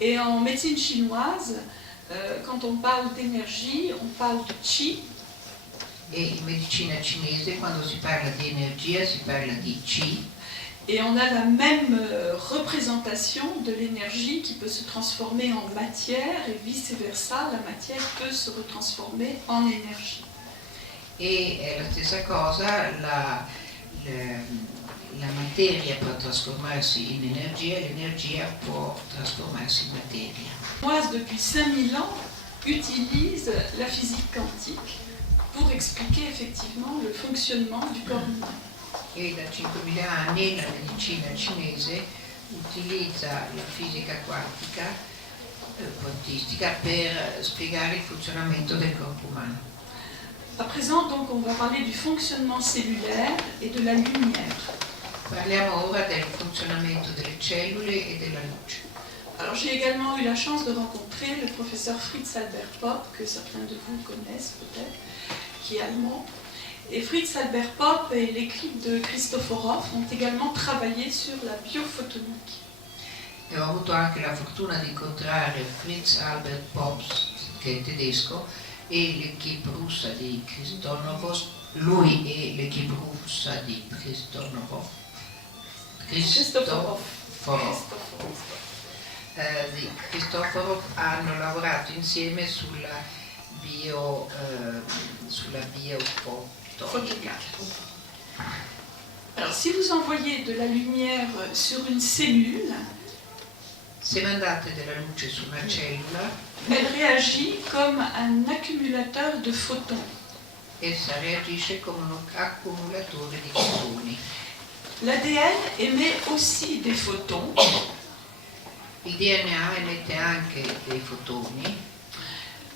Et en médecine chinoise, quand on parle d'énergie, on parle de qi. E in medicina cinese quando si parla di energia si parla di Qi. Et on a la même représentation de l'énergie qui peut se transformer en matière et vice-versa, la matière peut se retransformer en énergie. E è la stessa cosa, la materia può trasformarsi in energia, l'energia può trasformarsi in materia. Chinoise, depuis 5000 ans, utilise la physique quantique pour expliquer effectivement le fonctionnement du corps humain. E da 5000 anni la medicina cinese utilizza la fisica quantistica per spiegare il funzionamento del corpo umano. À présent, donc, on va parler du fonctionnement cellulaire et de la lumière. Parliamo ora del funzionamento delle cellule e della luce. Alors, j'ai également eu la chance de rencontrer le professeur Fritz Albert Popp, que certains de vous connaissent peut-être, qui est allemand. Et Fritz Albert Popp et l'équipe de Christoforov ont également travaillé sur la biophotonique. E ho avuto anche la fortuna di incontrare Fritz Albert Popp, che è tedesco, e l'equipe russa di Christoforov, lui e l'equipe russa di Christoforov. Di Christoforov hanno lavorato insieme sulla biofotonica. Alors, si vous envoyez de la lumière sur une cellule, se mandate della luce su una cellula, elle réagit comme un accumulateur de photons. Essa reagisce come un accumulatore di fotoni. L'ADN émet aussi des photons. Il DNA emette anche dei fotoni.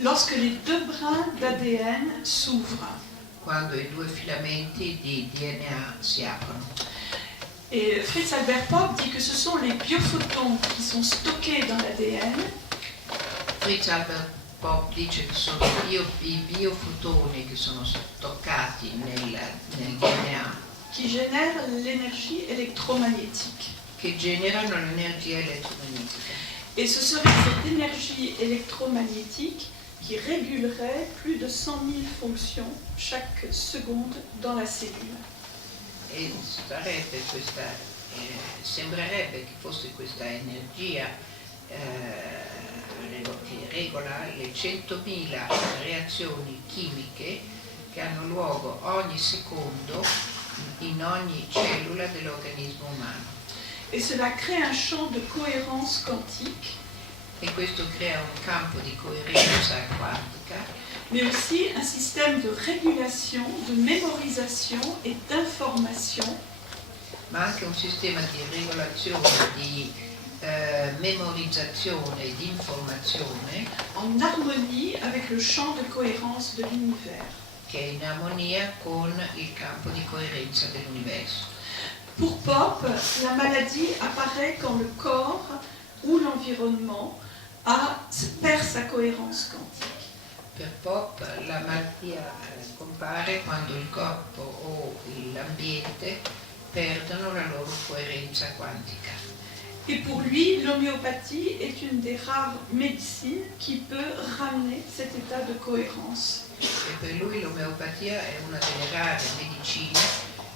Lorsque les deux brins d'ADN s'ouvrent. Quando i due filamenti di DNA si aprono. Et Fritz Albert Popp dit que ce sont les biophotons qui sont stockés dans l'ADN. Fritz Albert Popp dice che sono i biofotoni che sono stoccati nel DNA. Qui génèrent l'énergie électromagnétique. Che generano l'energia elettromagnetica. Et ce serait cette énergie électromagnétique qui régulerait plus de 100 000 fonctions chaque seconde dans la cellule. E sembrerebbe che fosse questa energia che regola le 100.000 reazioni chimiche che hanno luogo ogni secondo in ogni cellula dell'organismo umano. Et cela crée un champ de cohérence quantique. E questo crea un campo di coerenza quantica. Mais aussi un système de régulation, de mémorisation et d'information. Ma anche un sistema di regolazione, di memorizzazione e di informazione. En harmonie avec le champ de cohérence de l'univers. Che è in armonia con il campo di coerenza dell'universo. Pour Popp, la maladie apparaît quand le corps ou l'environnement perd sa cohérence quantique. Per Popp la malattia compare quando il corpo o l'ambiente perdono la loro coerenza quantica. Et pour lui, l'homéopathie est une des rares médecines qui peut ramener cet état de cohérence. E per lui l'omeopatia è una delle rare medicine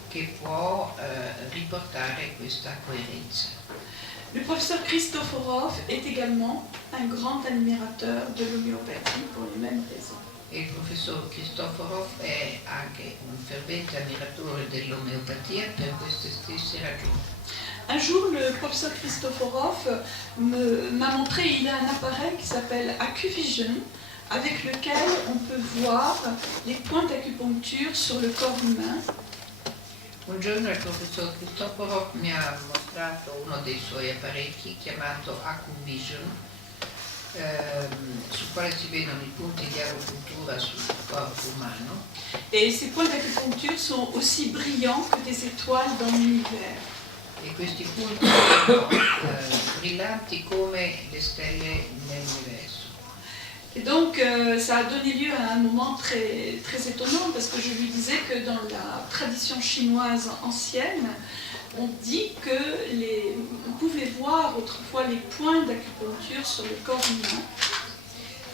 che può riportare questa coerenza. Le professeur Christoforov est également un grand admirateur de l'homéopathie pour les mêmes raisons. E il professor Christoforov è anche un fervente ammiratore dell'omeopatia per queste stesse ragioni. Un jour, le professeur Christoforov m'a montré, il a un appareil qui s'appelle AcuVision, avec lequel on peut voir les points d'acupuncture sur le corps humain. Un giorno il professor Christoforov mi ha mostrato uno dei suoi apparecchi chiamato AcuVision, sul quale si vedono i punti di acupuntura sul corpo umano. Et ces points d'acupuncture sont aussi brillants que des étoiles dans l'univers. E questi punti sono brillanti come le stelle nell'universo. Et donc ça a donné lieu à un moment très, très étonnant parce que je lui disais que dans la tradition chinoise ancienne, on dit que on pouvait voir autrefois les points d'acupuncture sur le corps humain.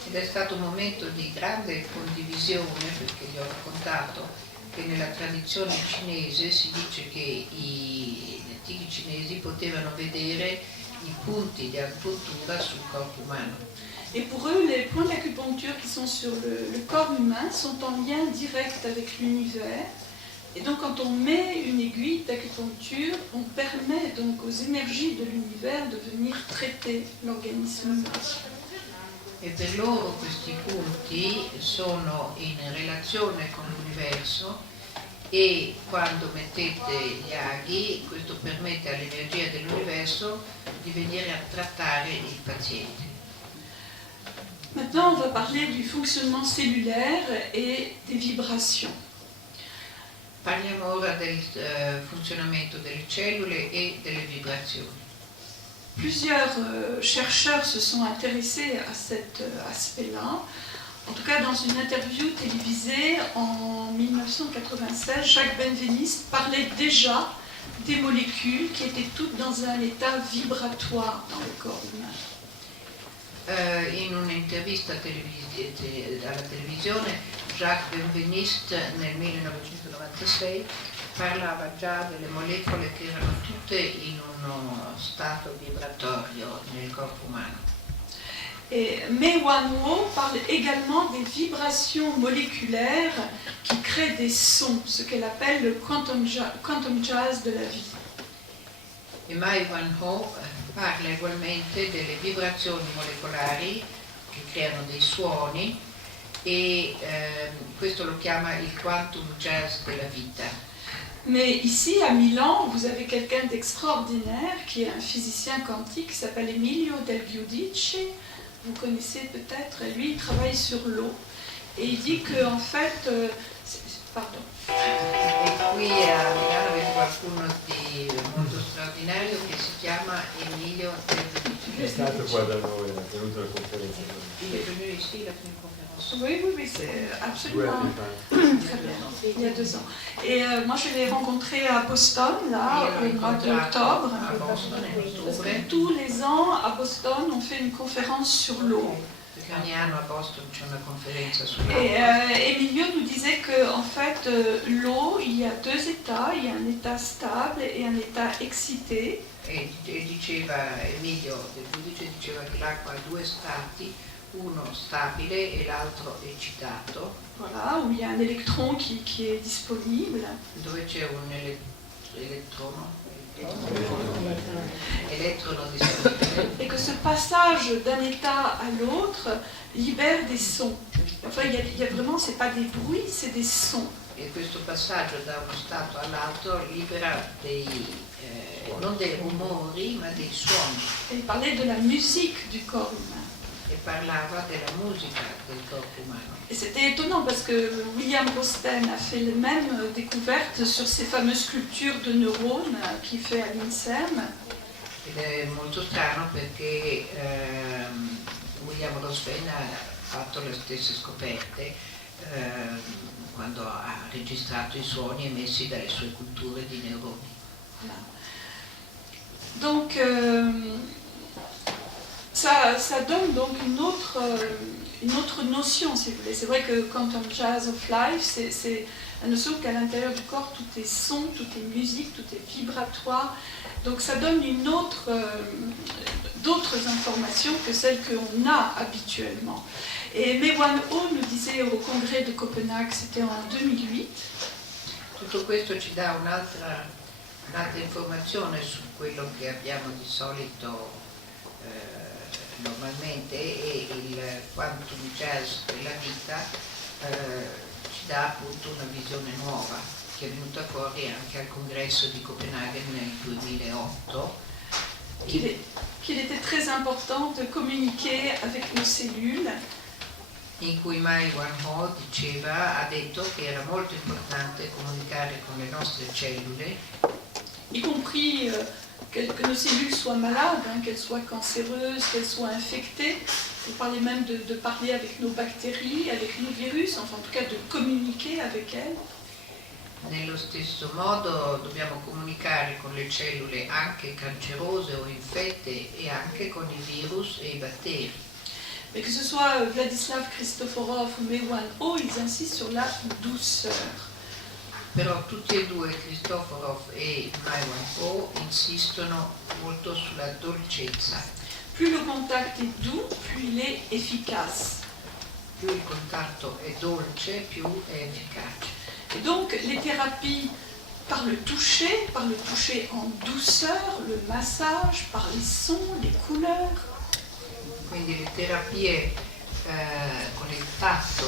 Ed è stato un momento di grande condivisione perché gli ho raccontato che nella tradizione cinese si dice che gli antichi cinesi potevano vedere i punti di acupuntura sul corpo umano. Et pour eux, les points d'acupuncture qui sont sur le corps humain sont en lien direct avec l'univers. Et donc quand on met une aiguille d'acupuncture, on permet donc aux énergies de l'univers de venir traiter l'organisme humain. E per loro questi punti sono in relazione con l'universo e quando mettete gli aghi questo permette all'energia dell'universo di venire a trattare il paziente. Maintenant, on va parler du fonctionnement cellulaire et des vibrations. Parliamo ora del funzionamento delle cellule e delle vibrazioni. Plusieurs chercheurs se sont intéressés à cet aspect-là. En tout cas, dans une interview télévisée en 1996, Jacques Benveniste parlait déjà des molécules qui étaient toutes dans un état vibratoire dans le corps humain. In un'intervista alla televisione, Jacques Benveniste nel 1996 parlava già delle molecole che erano tutte in uno stato vibratorio nel corpo umano. Et Mei Wanhuo parle également des vibrations moléculaires qui créent des sons, ce qu'elle appelle le quantum jazz de la vie. E Mei Wanhuo parla ugualmente delle vibrazioni molecolari che creano dei suoni e questo lo chiama il quantum jazz della vita. Mais ici, à Milan, vous avez quelqu'un d'extraordinaire qui est un physicien quantique qui s'appelle Emilio Del Giudice. Vous connaissez peut-être, lui il travaille sur l'eau. Et il dit que en fait... pardon. E qui a Milano vedo qualcuno di molto straordinario che si chiama Emilio Del Giudice. È stato qua da noi, ha tenuto la conferenza. Il est venu ici, il a fait une conférence. Oui, c'est absolument très bien, il y a 2 ans. Et moi je l'ai rencontré à Boston, là, au mois d'octobre. Parce que tous les ans, à Boston, on fait une conférence sur l'eau. Ogni anno a Boston c'è una conferenza sull'acqua. Et Emilio nous disait qu'en fait, l'eau, il y a 2 états. Il y a un état stable et un état excité. E diceva Emilio Del Giudice diceva che l'acqua ha 2 stati, uno stabile e l'altro eccitato. Voilà, où il y a un électron qui est disponible. Dove c'è un elettrono disponibile. Et que ce passage d'un état à l'autre libère des sons. Enfin, il y a vraiment, c'est pas des bruits, c'est des sons. E questo passaggio da uno stato all'altro libera non dei rumori ma dei suoni. Et il parlait de la musique du corps humain. E parlava della musica del corpo umano. Et c'était étonnant parce que William Rosten a fait les mêmes découvertes sur ces fameuses sculptures de neurones qu'il fait à l'INSERM. Ed è molto strano perché William Rosten ha fatto le stesse scoperte quando ha registrato i suoni emessi dalle sue culture di neuroni. Voilà. Donc ça donne donc une autre notion, si vous voulez. C'est vrai que Quantum Jazz of Life, c'est la notion qu'à l'intérieur du corps, tout est son, tout est musique, tout est vibratoire. Donc ça donne d'autres informations que celles qu'on a habituellement. Et Mei Wanhuo nous disait au congrès de Copenhague, c'était en 2008. Tutto questo ci dà un'altra informazione su quello che abbiamo di solito normalmente e il quantum jazz della vita ci dà appunto una visione nuova che è venuta fuori anche al congresso di Copenaghen nel 2008. Qu'il était très important de communiquer avec nos cellules. In cui Mei Wanhuo ha detto che era molto importante comunicare con le nostre cellule, y compris que nos cellules soient malades, qu'elles soient cancéreuses, qu'elles soient infectées, Vous parlez même de parler avec nos bactéries, avec nos virus, enfin en tout cas de communiquer avec elles. Nello stesso modo dobbiamo comunicare con le cellule anche cancerose o infette e anche con i virus e i batteri. Mais que ce soit Vladislav Kristoforov ou Mewan Ho, ils insistent sur la douceur. Però tutti e due, Kristoforov e Mewan Ho, insistono molto sulla dolcezza. Plus le contact est doux, plus il est efficace. Più il contatto è dolce, più è efficace. Et donc les thérapies par le toucher en douceur, le massage, par les sons, les couleurs. Quindi le terapie con il tatto,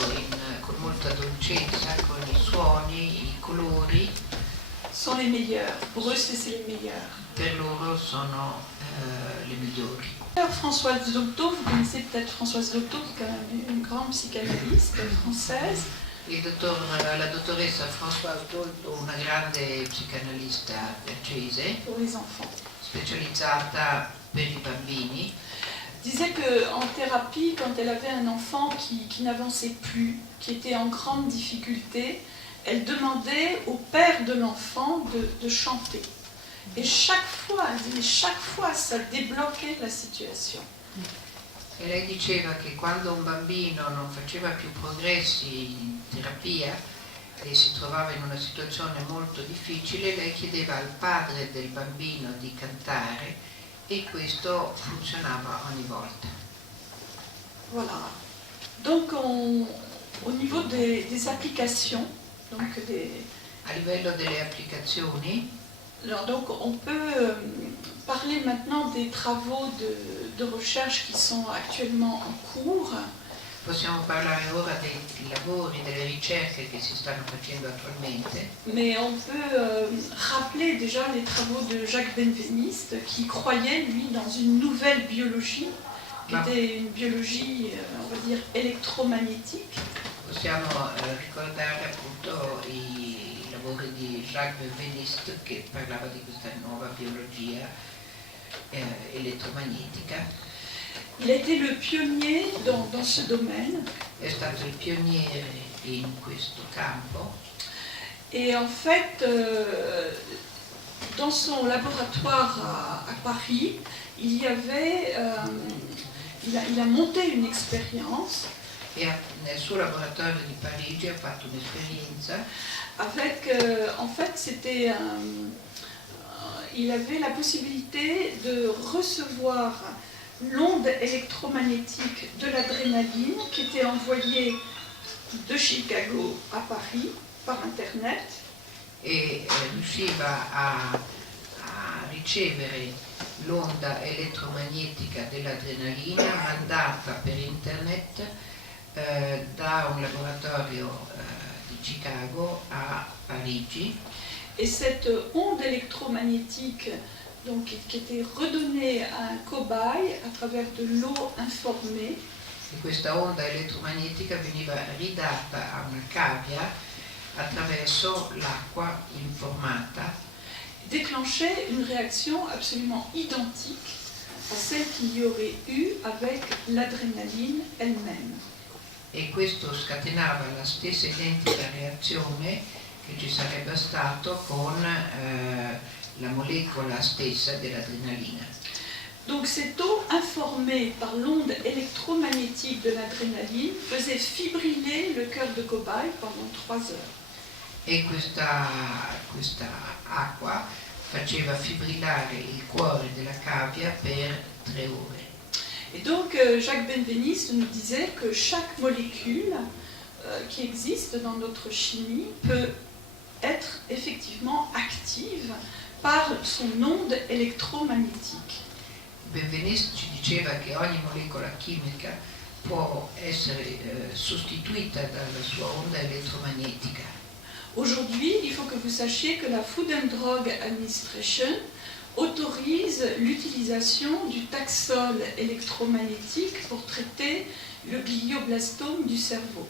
con molta dolcezza, con i suoni, i colori, sont les meilleurs. Pour eux, c'est les meilleurs. per loro sono le migliori. Alors, Françoise Dolto, vous connaissez peut-être Françoise Dolto, qui est quand même une grande psychanalyste française. La dottoressa Françoise Dolto, una grande psicanalista francese, Pour les enfants. specializzata per i bambini, Disait qu'en thérapie, quand elle avait un enfant qui n'avançait plus, qui était en grande difficulté, elle demandait au père de l'enfant de chanter. Et chaque fois, ça débloquait la situation. e lei diceva che quando un bambino non faceva più progressi in terapia e si trovava in una situazione molto difficile, lei chiedeva al padre del bambino di cantare e questo funzionava ogni volta. Voilà. Donc, au niveau des applications, donc A livello delle applicazioni, alors donc on peut parler maintenant des travaux de recherche qui sont actuellement en cours. possiamo parlare ora dei lavori, delle ricerche che si stanno facendo attualmente, Mais on peut rappeler déjà les travaux de Jacques Benveniste qui croyait, lui, dans une nouvelle biologie, qui était une biologie, on va dire, électromagnétique. possiamo ricordare appunto i lavori di Jacques Benveniste che parlava di questa nuova biologia elettromagnetica. Il a été le pionnier dans ce domaine. È stato il pioniere in questo campo Et en fait, dans son laboratoire à Paris, il a monté une expérience e nel suo laboratorio di Parigi ha fatto un'esperienza avec, en fait, il avait la possibilité de recevoir l'onde électromagnétique de l'adrénaline qui était envoyée de Chicago à Paris par Internet. e riusciva a ricevere l'onda elettromagnetica dell'adrenalina mandata per internet da un laboratorio di Chicago a Parigi. Et cette onde électromagnétique donc, qui était redonnée à un cobaye à travers de l'eau informée, E questa onda elettromagnetica veniva ridata a una cavia attraverso l'acqua informata déclenchait une réaction absolument identique à celle qu'il y aurait eu avec l'adrénaline elle-même. e questo scatenava la stessa identica reazione che ci sarebbe stato con la molecola stessa dell'adrenalina. Donc cette eau informée par l'onde électromagnétique de l'adrénaline faisait fibriller le cœur de cobaye pendant 3 heures. E questa acqua faceva fibrillare il cuore della cavia per 3 ore. Et donc Jacques Benveniste nous disait que chaque molécule qui existe dans notre chimie peut être effectivement active par son onde électromagnétique. Benveniste ci diceva che ogni molecola chimica può essere sostituita dalla sua onda elettromagnetica. Aujourd'hui, il faut que vous sachiez que la Food and Drug Administration autorise l'utilisation du taxol électromagnétique pour traiter le glioblastome du cerveau.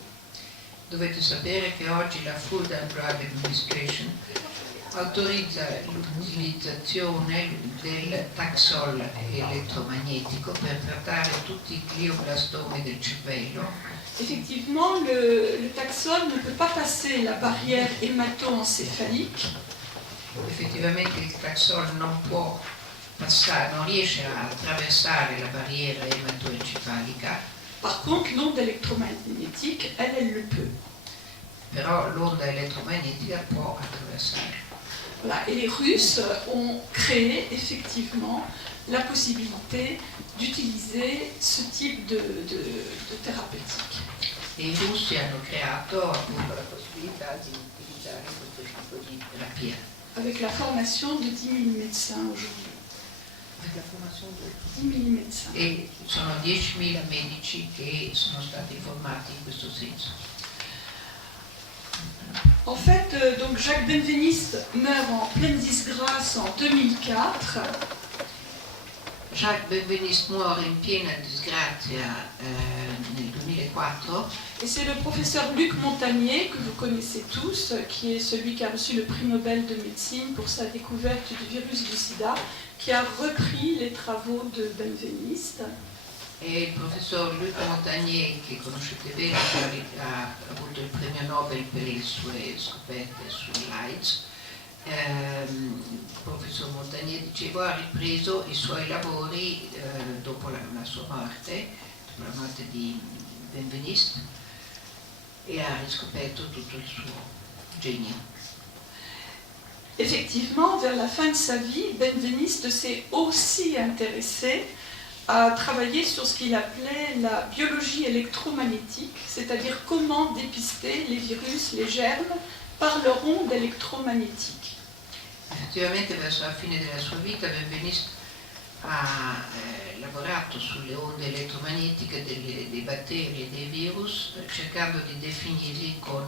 Dovete sapere che oggi la Food and Drug Administration autorizza l'utilizzazione del Taxol elettromagnetico per trattare tutti i glioblastomi del cervello. Effectivement, le Taxol ne peut pas passer la barrière hémato-encéphalique. Effettivamente il Taxol non riesce a attraversare la barriera ematoencefalica. Par contre, l'onde électromagnétique, elle le peut. Però l'onda elettromagnetica può attraversare. Voilà. Et les Russes ont créé effectivement la possibilité d'utiliser ce type de thérapeutique. E i russi hanno creato appunto la possibilità di utilizzare questo tipo di terapia. Avec la formation de 10 000 médecins aujourd'hui. Avec la formation di 10 000 médecins. E sono 10.000 medici che sono stati formati in questo senso. En fait, donc Jacques Benveniste meurt en pleine disgrâce en 2004. Jacques Benveniste muore in piena disgrazia nel 2004. Et c'est le professeur Luc Montagnier, que vous connaissez tous, qui est celui qui a reçu le prix Nobel de médecine pour sa découverte du virus du sida, qui a repris les travaux de Benveniste. E il professor Luc Montagnier, che conoscete bene, che ha avuto il premio Nobel per le sue scoperte sull'AIDS, il professor Montagnier, dicevo, ha ripreso i suoi lavori dopo la sua morte, dopo la morte di Benveniste, e ha riscoperto tutto il suo genio. Effectivement, vers la fin de sa vie, Benveniste s'est aussi intéressé à travailler sur ce qu'il appelait la biologie électromagnétique, c'est-à-dire comment dépister les virus, les germes, par leur onde électromagnétique. Effettivamente verso la fine della sua vita Benveniste ha lavorato sulle onde elettromagnetiche dei batteri e dei virus, cercando di definirli con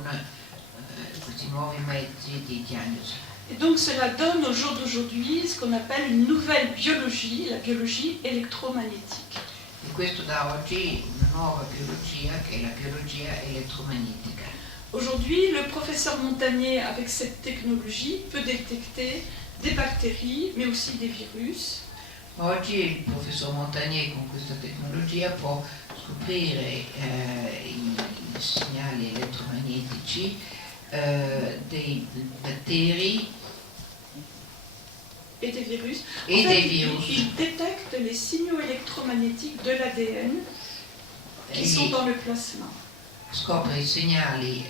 questi nuovi mezzi di diagnosi. Et donc cela donne au jour d'aujourd'hui ce qu'on appelle une nouvelle biologie, la biologie électromagnétique. E questo dà oggi una nuova biologia che è la biologia elettromagnetica. Aujourd'hui, le professeur Montagnier, avec cette technologie, peut détecter des bactéries, mais aussi des virus. Oggi il professor Montagnier con questa tecnologia può scoprire i segnali elettromagnetici dei batteri Et des virus. et En des fait, virus. il détecte les signaux électromagnétiques de l'ADN qui sont dans le plasma. Scopre i segnali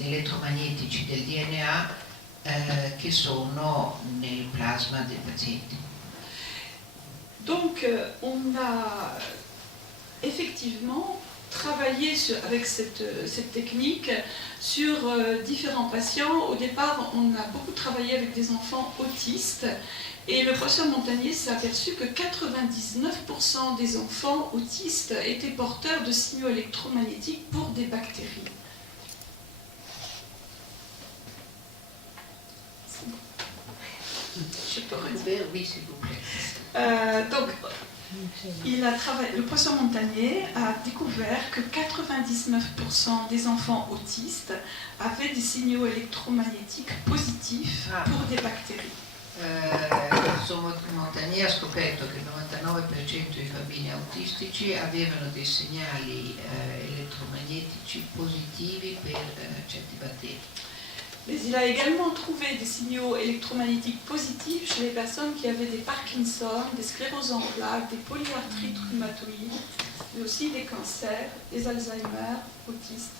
elettromagnetici del DNA che sono nel plasma dei pazienti. Donc on a effectivement travaillé avec cette technique sur différents patients. Au départ, on a beaucoup travaillé avec des enfants autistes et le professeur Montagnier s'est aperçu que 99% des enfants autistes étaient porteurs de signaux électromagnétiques pour des bactéries. Je peux redire. Oui, s'il vous plaît. Donc, le professeur Montagnier a découvert que 99% des enfants autistes avaient des signaux électromagnétiques positifs pour des bactéries. Il professor Montagnier ha scoperto che il 99% dei bambini autistici avevano dei segnali elettromagnetici positivi per certi batteri. Mais il a également trouvé des signaux électromagnétiques positifs chez les personnes qui avaient des Parkinson, des scléroses en plaques, des polyarthrites rhumatoïdes, mais aussi des cancers, des Alzheimer, autistes.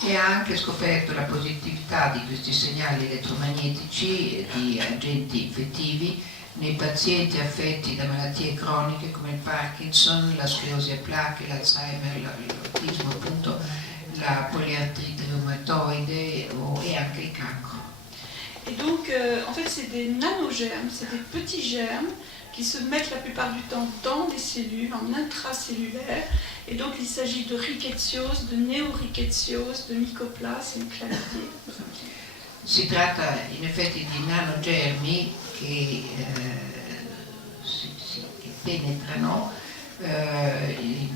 E ha anche scoperto la positività di questi segnali elettromagnetici di agenti infettivi nei pazienti affetti da malattie croniche come il Parkinson, la sclerosi a placche, l'Alzheimer, l'autismo, appunto, la polyarthrite rheumatoide et anche il cancro. Et donc, en fait, c'est des nanogermes, c'est des petits germes qui se mettent la plupart du temps dans des cellules, en intracellulaire. Et donc, il s'agit de rickettsiose, de néorickettsiose, de mycoplasme, chlamydia. Si tratta in effetti di nanogermi che penetrano e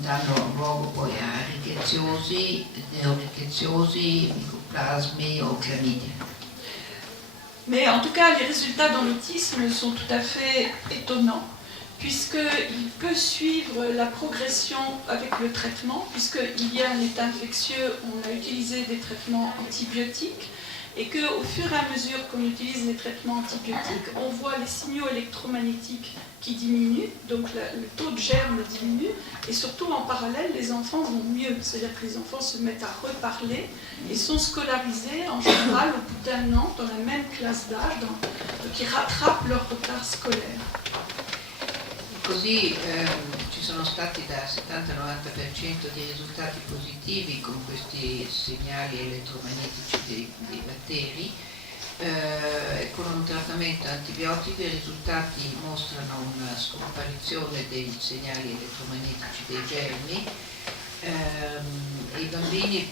danno luogo poi a rickettsiosi, neorickettsiosi, micoplasmi o chlamydia. Mais en tout cas, les résultats dans l'autisme sont tout à fait étonnants, puisqu'il peut suivre la progression avec le traitement, puisqu'il y a un état infectieux, on a utilisé des traitements antibiotiques, et qu'au fur et à mesure qu'on utilise les traitements antibiotiques, on voit les signaux électromagnétiques qui diminuent, donc le taux de germe diminue, et surtout en parallèle, les enfants vont mieux, c'est-à-dire que les enfants se mettent à reparler et sont scolarisés en général au bout d'un an dans la même classe d'âge, donc ils rattrapent leur retard scolaire. Così ci sono stati da 70-90% di risultati positivi con questi segnali elettromagnetici dei batteri. Con un trattamento antibiotico i risultati mostrano una scomparizione dei segnali elettromagnetici dei germi e i bambini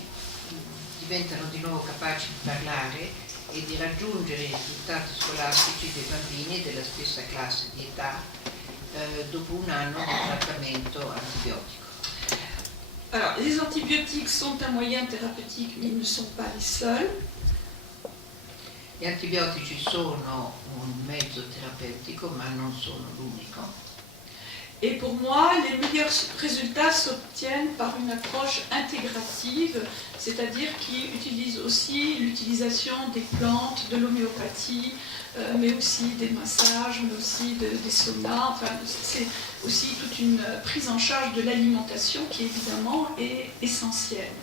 diventano di nuovo capaci di parlare e di raggiungere i risultati scolastici dei bambini della stessa classe di età dopo un anno di trattamento antibiotico. Alors, les antibiotiques sont un moyen thérapeutique, mais ils ne sont pas les seuls. Gli antibiotici sono un mezzo terapeutico, ma non sono l'unico. Et pour moi, les meilleurs résultats s'obtiennent par une approche intégrative, c'est-à-dire qui utilise aussi l'utilisation des plantes, de l'homéopathie, mais aussi des massages, mais aussi des saunas. Enfin, c'est aussi toute une prise en charge de l'alimentation qui évidemment est essentielle.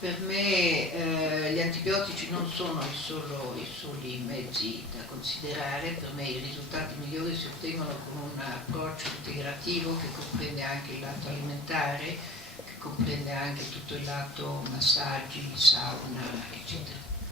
Per me gli antibiotici non sono i soli mezzi da considerare, per me i risultati migliori si ottengono con un approccio integrativo che comprende anche il lato alimentare, che comprende anche tutto il lato massaggi, sauna, eccetera.